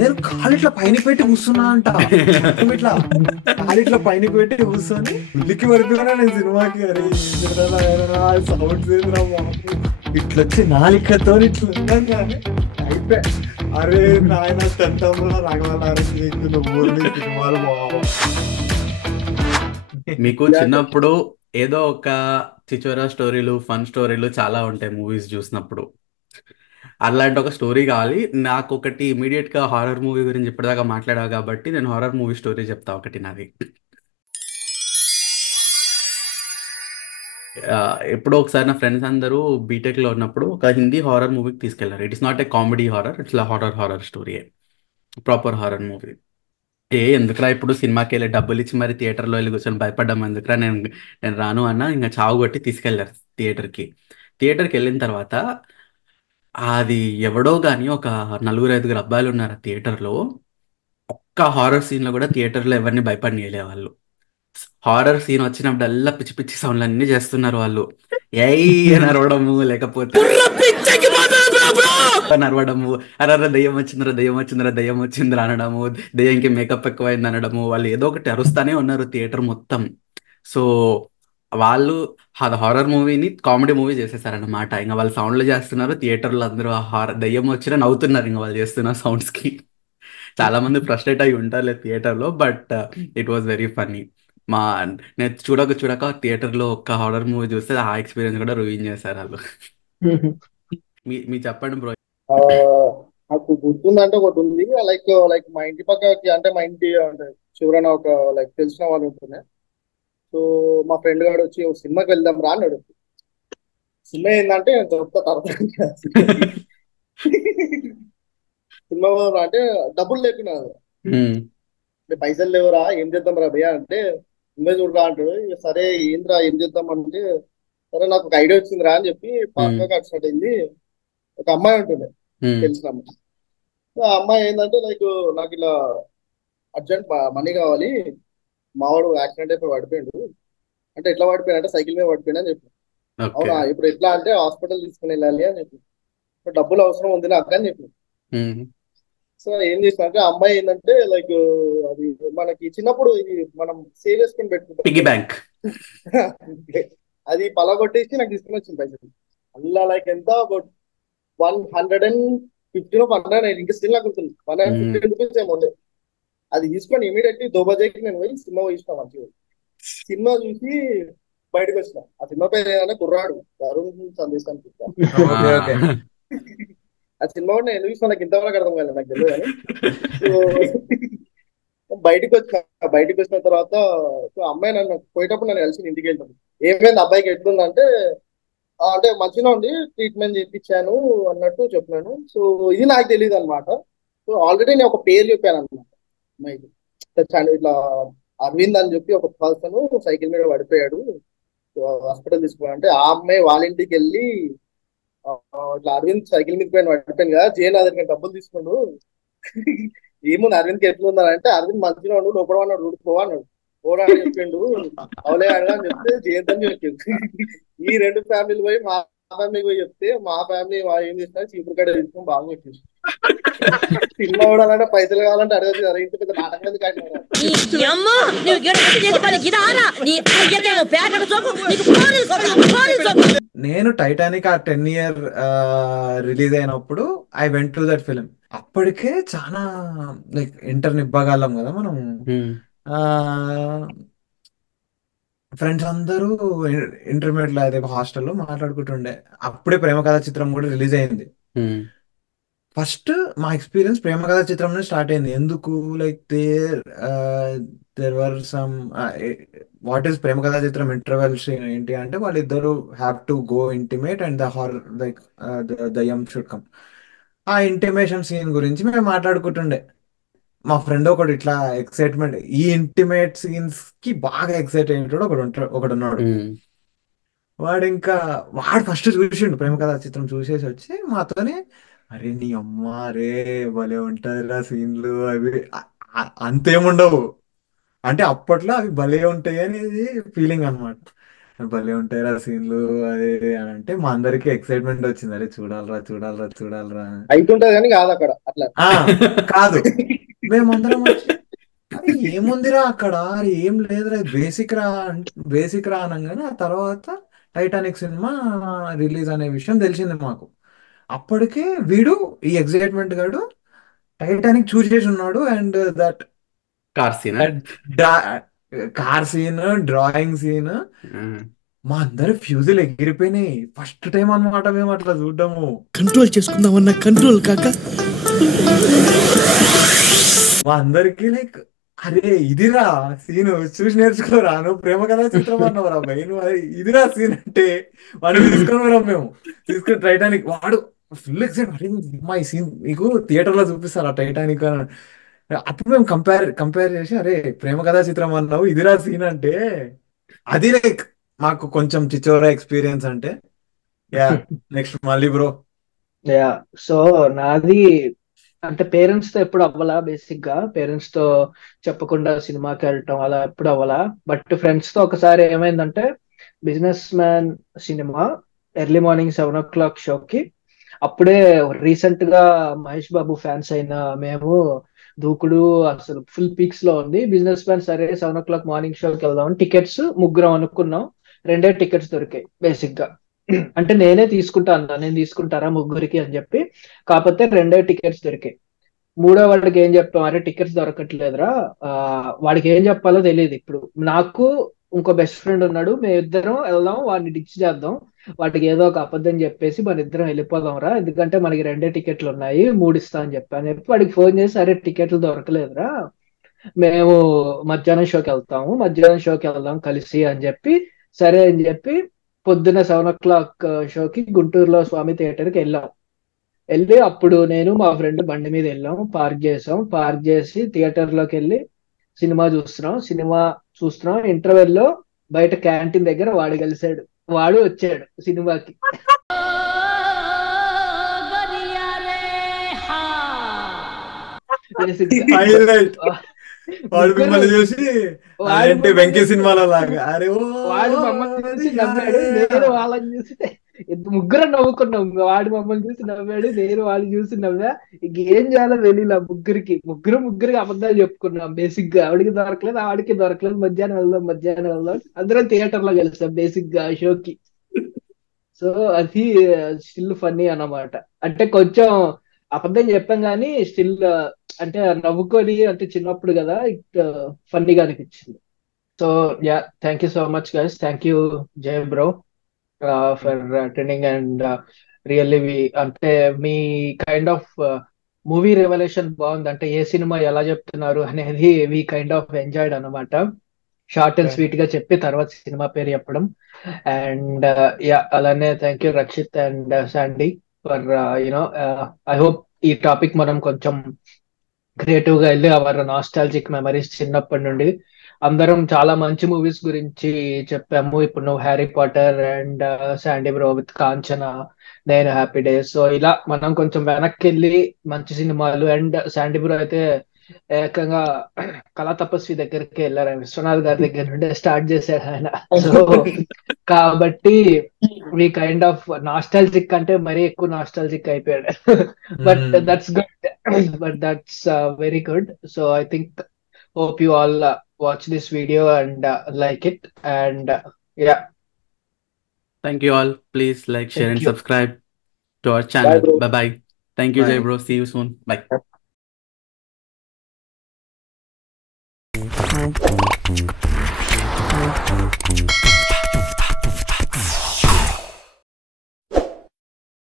నేను కాలు ఇట్లా పైన పెట్టి కూర్చున్నా అంట. మొత్తం ఇట్లా కాలు ఇట్లా పైన పెట్టి కూర్చొని ఉల్లికి పడిపోయినా నేను సినిమాకి. అరే సౌండ్స్ ఏంద్రా బాబు, ఇట్లా వచ్చి నాలికతో ఇట్లా ఉన్నాం కానీ అయిపోయా. అరే నాయన చట్టంలో రగవలారి నీకు నువ్వు సినిమాలు బాబు. మీకు చిన్నప్పుడు ఏదో ఒక చిచోరా స్టోరీలు, ఫన్ స్టోరీలు చాలా ఉంటాయి మూవీస్ చూసినప్పుడు. అలాంటి ఒక స్టోరీ కావాలి నాకు. ఒకటి ఇమీడియట్ గా హారర్ మూవీ గురించి ఇప్పటిదాకా మాట్లాడావు కాబట్టి నేను హారర్ మూవీ స్టోరీ చెప్తా ఒకటి నాది. ఆ, ఎప్పుడో ఒకసారి నా ఫ్రెండ్స్ అందరూ బీటెక్ లో ఉన్నప్పుడు ఒక హిందీ హారర్ మూవీకి తీసుకెళ్లారు. It is not a comedy horror, it's horror story, proper horror movie. ఎందుకురా ఇప్పుడు సినిమాకి వెళ్ళి డబ్బులు ఇచ్చి మరి థియేటర్లో వెళ్ళి కూర్చొని భయపడ్డాం ఎందుకురా, నేను నేను రాను అన్న. ఇంకా చావు కొట్టి తీసుకెళ్లారు థియేటర్కి. థియేటర్కి వెళ్ళిన తర్వాత అది ఎవడో కానీ ఒక నలుగురు ఐదుగురు అబ్బాయిలు ఉన్నారు ఆ థియేటర్లో. ఒక్క హారర్ సీన్లో కూడా థియేటర్లో ఎవరిని భయపడనీయలే వాళ్ళు. హారర్ సీన్ వచ్చినప్పుడల్లా పిచ్చి పిచ్చి సౌండ్లు అన్నీ చేస్తున్నారు వాళ్ళు. ఏయ్ అని అరవడము, లేకపోతే అని అరవడము, అరే దయ్యం వచ్చిందిరా, దయ్యం వచ్చిందిరా, దయ్యం వచ్చిందిరా అనడము, దయ్యంకి మేకప్ ఎక్కువైంది అనడము. వాళ్ళు ఏదో ఒకటి అరుస్తానే ఉన్నారు థియేటర్ మొత్తం. సో వాళ్ళు హారర్ మూవీని కామెడీ మూవీ చేసేసారన్నమాట. ఇంకా వాళ్ళు సౌండ్లు చేస్తున్నారు థియేటర్లో, అందరూ ఆ హారర్ దయ్యం వచ్చినా నవ్వుతున్నారు ఇంకా వాళ్ళు చేస్తున్న సౌండ్స్ కి. చాలా మంది ఫ్రస్ట్రేట్ అయి ఉంటారు థియేటర్లో, but it was very funny. మా నేను చూడక థియేటర్లో ఒక్క హారర్ మూవీ చూస్తే ఆ ఎక్స్పీరియన్స్ కూడా రూయిన్ చేశారు వాళ్ళు. మీ చెప్పండి బ్రో. ఆ, నాకు గుర్తుందంటే ఒకటి ఉంది. లైక్ లైక్ మా ఇంటి పక్కకి, అంటే మా ఇంటి అంటే చివరన ఒక లైక్ తెలిసిన వాళ్ళు ఉంటుండే. సో మా ఫ్రెండ్ గాడు వచ్చి "ఓ సినిమాకి వెళ్దాం రా" అన్నాడు. సినిమా ఏంటంటే దొరుకుతా తర్వాత సినిమాకి. సినిమా పోదాం రా అంటే డబ్బులు లేకున్నా, అంటే పైసలు లేవురా ఏం చేద్దాం రా భయ్యా అంటే, సినిమా చూడరా అంటాడు. ఇక సరే ఏంద్రా ఏం చేద్దాం అంటే, సరే నాకు ఒక ఐడియా వచ్చింది రా అని చెప్పి పక్కకి అటు అయింది. ఒక అమ్మాయి ఉంటుండే, తెలిసిన అమ్మాయి. సో ఆ అమ్మాయి ఏంటంటే లైక్ నాకు ఇలా అర్జెంట్ మనీ కావాలి, మావాడు యాక్సిడెంట్ అయిపోయి పడిపోయాడు. అంటే ఎట్లా పడిపోయాడు అంటే సైకిల్ మీద పడిపోయాడు అని చెప్పి. ఓకే. అవునా ఇప్పుడు ఎట్లా అంటే హాస్పిటల్ తీసుకుని వెళ్ళాలి అని చెప్పి. సో డబ్బులు అవసరం ఉంది నాకు అని చెప్పి. సో ఏం చేసిన అంటే ఆ అమ్మాయి ఏంటంటే లైక్ అది మనకి చిన్నప్పుడు ఇది మనం సేవ్ చేసుకుని పెట్టుకుంటాం పిగ్గీ కదా. బ్యాంక్. అది పలగొట్టేసి నాకు తీసుకుని వచ్చింది పైసలు. అలా లైక్ ఎంత 115 ఇంకా స్టిల్ నాకు ఉంటుంది. 115 రూపీస్ ఏమో ఉండే. అది తీసుకొని ఇమీడియట్లీ దోబజేకి నేను పోయి సినిమా చూసిన మంచిగా. సినిమా చూసి బయటకు వచ్చిన. ఆ సినిమా పేరు ఏంటంటే కుర్రాడు, అరుణ్ సందేశ్ అనుకుంటా. Okay okay. ఆ సినిమా కూడా నేను ఎందుకు చూసిన నాకు ఇంతవరకు అర్థం కాలేదు, నాకు తెలియదు కానీ. సో బయటకు వచ్చిన. బయటకు వచ్చిన తర్వాత సో అమ్మాయి నన్ను పోయేటప్పుడు నన్ను కలిసి ఇంటికి వెళ్తాను. ఏమైంది అబ్బాయికి ఎట్లుందంటే, అంటే మంచిగా ఉండి ట్రీట్మెంట్ చేయించాను అన్నట్టు చెప్పినాను. సో ఇది నాకు తెలియదు అనమాట. సో ఆల్రెడీ నేను ఒక పేరు చెప్పాను అనమాట అమ్మాయికి. ఇట్లా అరవింద్ అని చెప్పి ఒక పర్సన్ సైకిల్ మీద పడిపోయాడు, హాస్పిటల్ తీసుకోవాలంటే ఆ అమ్మాయి వాళ్ళ ఇంటికి వెళ్ళి ఇట్లా అరవింద్ సైకిల్ మీద పైన పడిపోయాను కదా, జైలు దగ్గర డబ్బులు తీసుకుండు. ఏముంది అరవింద్కి ఎట్లుందని అంటే, అరవింద్ మంచిగా ఉండు లోపల అన్నాడు, ఊరికి పోవా అన్నాడు. పోరా అని చెప్పిండు. అవలే అడగా అని చెప్తే జయంతని చెప్పింది. ఈ రెండు ఫ్యామిలీలు పోయి మా ఫ్యామిలీకి పోయి చెప్తే మా ఫ్యామిలీ ఏం చేసినా చీపురు కట్ట తీసుకొని బాగా పెట్టేసి. సినిమా చూడాలంటే పైసలు కావాలంటే అడగచ్చు కదా, ఇంత పెద్ద నాటకం ఎందుకు ఆడినారు? నీ అమ్మ నువ్వు గెలిచి చేసుకోవాలి ఇదారా నీ అయ్యకేమో పేటకు సోకు నీకు పోలీసు సోకు. నేను టైటానిక్ ఆ 10 year రిలీజ్ అయినప్పుడు I went to that film. అప్పటికే చాలా లైక్ ఇంటర్ నిబ్బగలం కదా మనం. ఫ్రెండ్స్ అందరూ ఇంటర్మీడియట్ లో అదే హాస్టల్లో మాట్లాడుకుంటుండే. అప్పుడే ప్రేమ కథా చిత్రం కూడా రిలీజ్ అయింది. ఫస్ట్ మా ఎక్స్పీరియన్స్ ప్రేమ కథా చిత్రం నుంచి స్టార్ట్ అయింది. ఎందుకు like there were some what is Prema Katha Chitram intervals ఏంటి అంటే, వాళ్ళిద్దరు have to go intimate and the hard like the um should come. ఆ ఇంటిమేషన్ సీన్ గురించి మేము మాట్లాడుకుంటుండే. మా ఫ్రెండ్ ఒకడు ఇట్లా ఎక్సైట్మెంట్, ఈ ఇంటిమేట్ సీన్స్ కి బాగా ఎక్సైట్ అయినట్టు ఒకడు ఉన్నాడు. వాడు ఫస్ట్ చూసిండు ప్రేమ కథా చిత్రం, చూసేసి వచ్చి మాతోనే అరే నీ అమ్మ రే భలే ఉంటాయిరా సీన్లు అవి అంతేముండవు అంటే, అప్పట్లో అవి భలే ఉంటాయి అనేది ఫీలింగ్ అనమాట. భలే ఉంటాయి రా సీన్లు అది ఇది అని అంటే మా అందరికి ఎక్సైట్మెంట్ వచ్చింది, అరే చూడాలరా చూడాలరా చూడాలరా అని. అయితుంటది కానీ కాదు అక్కడ అట్లా. ఆ కాదు, మేమందరం వచ్చి అరే ఏముందిరా అక్కడ, అరే ఏం లేదురా బేసిక్ రా అనగానే ఆ తర్వాత టైటానిక్ సినిమా రిలీజ్ అనే విషయం తెలిసింది మాకు. అప్పటికే వీడు ఈ ఎగ్జైట్మెంట్ గాడు టైటానిక్ చూస్ చేసి ఉన్నాడు. And that car scene. Car scene, drawing scene, మా అందరి ఫ్యూజులు ఎగిరిపోయినాయి. ఫస్ట్ టైం అన్నమాట మేము అట్లా చూడటము. కంట్రోల్ చేసుకుందామన్న కంట్రోల్ కాక మా అందరికి లైక్ అరే ఇదిరా సీన్, చూసి నేర్చుకోరా, నువ్వు ప్రేమ కథా చిత్రం అన్నావురా మెయిన్, ఇదిరా సీన్ అంటే వాడిని తీసుకొని మేము తీసుకుని టైటానిక్, వాడు ఫుల్ ఎక్సైట్, అరే మా ఈ సీన్ నీకు థియేటర్ లో చూపిస్తారా టైటానిక్ అని. అప్పుడు మేము కంపేర్ చేసి అరే ప్రేమ కథా చిత్రం అన్నావు ఇదిరా సీన్ అంటే, అది లైక్ మాకు కొంచెం చిచోరా ఎక్స్పీరియన్స్ అంటే. యా నెక్స్ట్ మళ్ళీ బ్రో. యా సో నాది అంటే పేరెంట్స్ తో ఎప్పుడు అవ్వలా, బేసిక్ గా పేరెంట్స్ తో చెప్పకుండా సినిమాకి వెళ్ళటం అలా ఎప్పుడు అవ్వలా. బట్ ఫ్రెండ్స్ తో ఒకసారి ఏమైందంటే business man cinema early morning 7 o'clock షోకి, అప్పుడే రీసెంట్ గా మహేష్ బాబు ఫ్యాన్స్ అయిన మేము దూకుడు అసలు ఫుల్ పీక్స్ లో ఉంది. బిజినెస్ మ్యాన్ సరే 7 o'clock మార్నింగ్ షోకి వెళ్దాం, టికెట్స్ ముగ్గురం అనుకున్నాం, 2 టికెట్స్ దొరికాయి బేసిక్ గా. అంటే నేనే తీసుకుంటా అన్నా, నేను తీసుకుంటారా ముగ్గురికి అని చెప్పి, కాకపోతే 2 టికెట్స్ దొరికాయి. మూడో వాడికి ఏం చెప్పాం, అరే టికెట్స్ దొరకట్లేదురా, వాడికి ఏం చెప్పాలో తెలియదు. ఇప్పుడు నాకు ఇంకో బెస్ట్ ఫ్రెండ్ ఉన్నాడు, మేమిద్దరం వెళ్దాం, వాడిని డిచ్ చేద్దాం, వాటికి ఏదో ఒక అబద్ధం చెప్పేసి మన ఇద్దరం వెళ్ళిపోదాం రా, ఎందుకంటే మనకి 2 టికెట్లు ఉన్నాయి, 3 ఇస్తా అని చెప్పి వాడికి ఫోన్ చేసి, అరే టికెట్లు దొరకలేదురా, మేము మధ్యాహ్నం షోకి వెళ్దాం కలిసి అని చెప్పి, సరే అని చెప్పి పొద్దున్న 7 o'clock షోకి గుంటూరులో స్వామి థియేటర్కి వెళ్ళి అప్పుడు నేను మా ఫ్రెండ్ బండి మీద వెళ్ళాం, పార్క్ చేసి థియేటర్లోకి వెళ్ళి సినిమా చూస్తున్నాం. ఇంటర్వెల్ లో బయట క్యాంటీన్ దగ్గర వాడు కలిసాడు, వాడు వచ్చాడు సినిమాకి. హైలైట్ వాడు మిమ్మల్ని చూసి అంటే వెంకీ సినిమాలో లాగా అరే ఓ వాడు మమ్మల్ని చూసి నవ్వాడు, నేను వాళ్ళని చూసి ముగ్గురం నవ్వుకున్నాం. వాడు మమ్మల్ని చూసి నవ్వాడు, నేను వాళ్ళు చూసి నవ్వా. ఇంకేం చేయాలో తెలియదు ముగ్గురికి అబద్ధాలు చెప్పుకున్నాం. బేసిక్ గా ఆవిడికి దొరకలేదు, మధ్యాహ్నం వెళ్దాం అందరం థియేటర్ లో కలిసాం బేసిక్ గా షోకి. సో అది స్టిల్ ఫన్నీ అన్నమాట. అంటే కొంచెం అబద్ధం చెప్పాం కానీ స్టిల్ అంటే నవ్వుకొని, అంటే చిన్నప్పుడు కదా ఇట్ ఫన్నీగా అనిపించింది. So ya, thank you so much guys, thank you Jaya bro for attending. And really అంటే మీ కైండ్ ఆఫ్ మూవీ రెవల్యూషన్ బాగుంది. అంటే ఏ సినిమా ఎలా చెప్తున్నారు అనేది వి కైండ్ ఆఫ్ ఎంజాయ్డ్ అనమాట. షార్ట్ అండ్ స్వీట్ గా చెప్పి తర్వాత సినిమా పేరు చెప్పడం. అండ్ యా, అలానే thank you Rakshit and Sandy for you know, I hope ఈ టాపిక్ మనం కొంచెం క్రియేటివ్ గా వెళ్ళి అవర్ నాస్టాలజిక్ మెమరీస్ చిన్నప్పటి నుండి అందరం చాలా మంచి మూవీస్ గురించి చెప్పాము. ఇప్పుడు నువ్వు Harry Potter and Sandy bro with Kanchana, నేను హ్యాపీ డేస్. సో ఇలా మనం కొంచెం వెనక్కి వెళ్ళి మంచి సినిమాలు, అండ్ శాండీ బ్రో అయితే ఏకంగా కళా తపస్వి దగ్గరికి వెళ్ళారు, విశ్వనాథ్ గారి దగ్గర నుండి స్టార్ట్ చేశాడు ఆయన. సో కాబట్టి వీ కైండ్ ఆఫ్ నాస్టాలజిక్ అంటే మరీ ఎక్కువ నాస్టాలజిక్ అయిపోయాడు. But that's very good. So I think hope you all watch this video and like it. And yeah, Thank you all. Please like, share, thank and you. subscribe to our channel. bro. Bye bye. Thank you, Bye. Jay bro. See you soon. Bye.